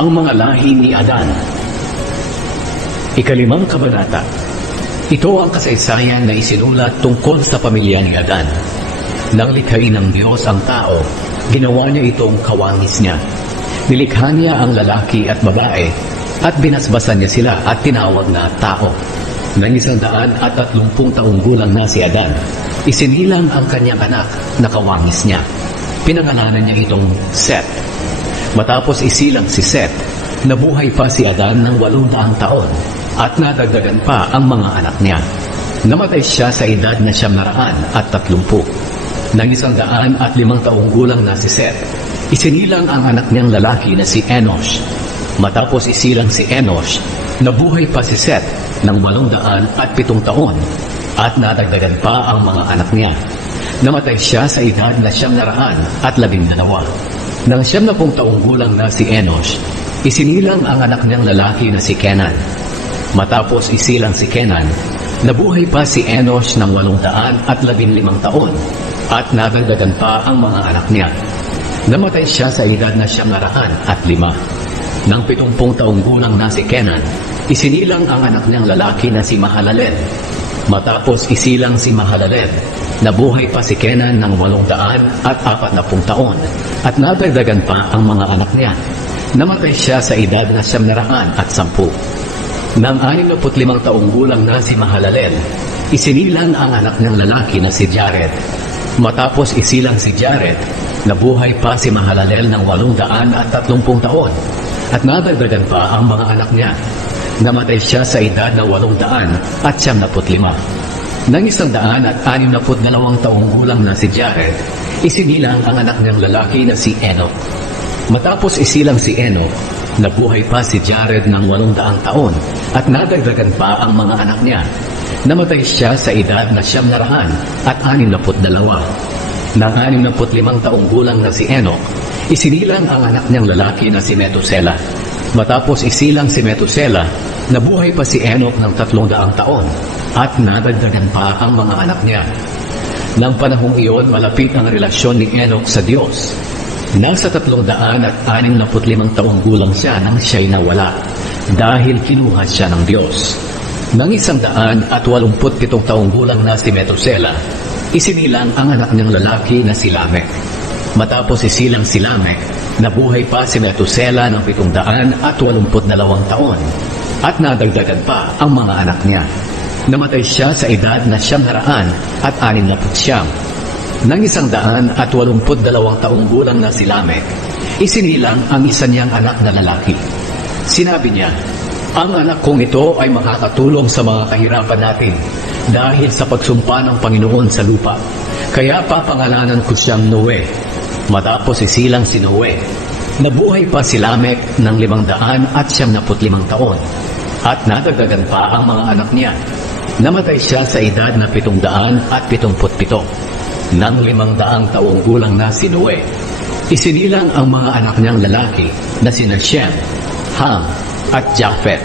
Ang mga lahi ni Adan. Ikalimang kabanata. Ito ang kasaysayan na isinulat tungkol sa pamilya ni Adan. Nang likhain ng Diyos ang tao, ginawa niya itong kawangis niya. Nilikha niya ang lalaki at babae, at binasbasan niya sila at tinawag na tao. Nang 130 taong gulang na si Adan, isinilang ang kanyang anak na kawangis niya. Pinangalanan niya itong Seth. Matapos isilang si Seth, nabuhay pa si Adan ng 800 taon at nadagdagan pa ang mga anak niya. Namatay siya sa edad na 930. Nang 105 taong gulang na si Seth, isinilang ang anak niyang lalaki na si Enosh. Matapos isilang si Enosh, nabuhay pa si Seth ng 807 taon at nadagdagan pa ang mga anak niya. Namatay siya sa edad na 912. Nang 70 taong gulang na si Enosh, isinilang ang anak niyang lalaki na si Kenan. Matapos isilang si Kenan, nabuhay pa si Enosh ng 815 taon at nadagdagan pa ang mga anak niya. Namatay siya sa edad na 905. Nang 70 taong gulang na si Kenan, isinilang ang anak niyang lalaki na si Mahalalel. Matapos isilang si Mahalalel, nabuhay pa si Kenan ng 840 taon at nadagdagan pa ang mga anak niya. Namatay siya sa edad na 910. Nang 65 taong gulang na si Mahalalel, isinilang ang anak niyang lalaki na si Jared. Matapos isilang si Jared, nabuhay pa si Mahalalel ng 830 taon at nadagdagan pa ang mga anak niya. Namatay siya sa edad na 895. Nang 162 taong gulang na si Jared, isinilang ang anak niyang lalaki na si Enoch. Matapos isilang si Enoch, nabuhay pa si Jared ng 800 taon at nadagdagan pa ang mga anak niya. Namatay siya sa edad na 962. Nang 65 taong gulang na si Enoch, isinilang ang anak niyang lalaki na si Metusela. Matapos isilang si Metusela, nabuhay pa si Enoch ng 300 taon at nadagdagan pa ang mga anak niya. Nang panahong iyon, malapit ang relasyon ni Enoch sa Diyos. Nasa 365 taong gulang siya nang siya'y nawala dahil kinuha siya ng Diyos. Nang 187 taong gulang na si Metusela, isinilang ang anak niyang lalaki na si Lamech. Matapos isilang si Lamech, nabuhay pa si Metusela ng 782 taon at nadagdagan pa ang mga anak niya. Namatay siya sa edad na 969. Nang 182 taong gulang na si Lamech, isinilang ang isa niyang anak na lalaki. Sinabi niya, "Ang anak kong ito ay makakatulong sa mga kahirapan natin dahil sa pagsumpa ng Panginoon sa lupa. Kaya papangalanan ko siyang Noe." Matapos isilang si Noe, nabuhay pa si Lamech ng 575 taon at nadagdagan pa ang mga anak niya. Namatay siya sa edad na 777. Nang 500 taong gulang na si Noe, isinilang ang mga anak niyang lalaki na sina Shem, Ham at Japheth.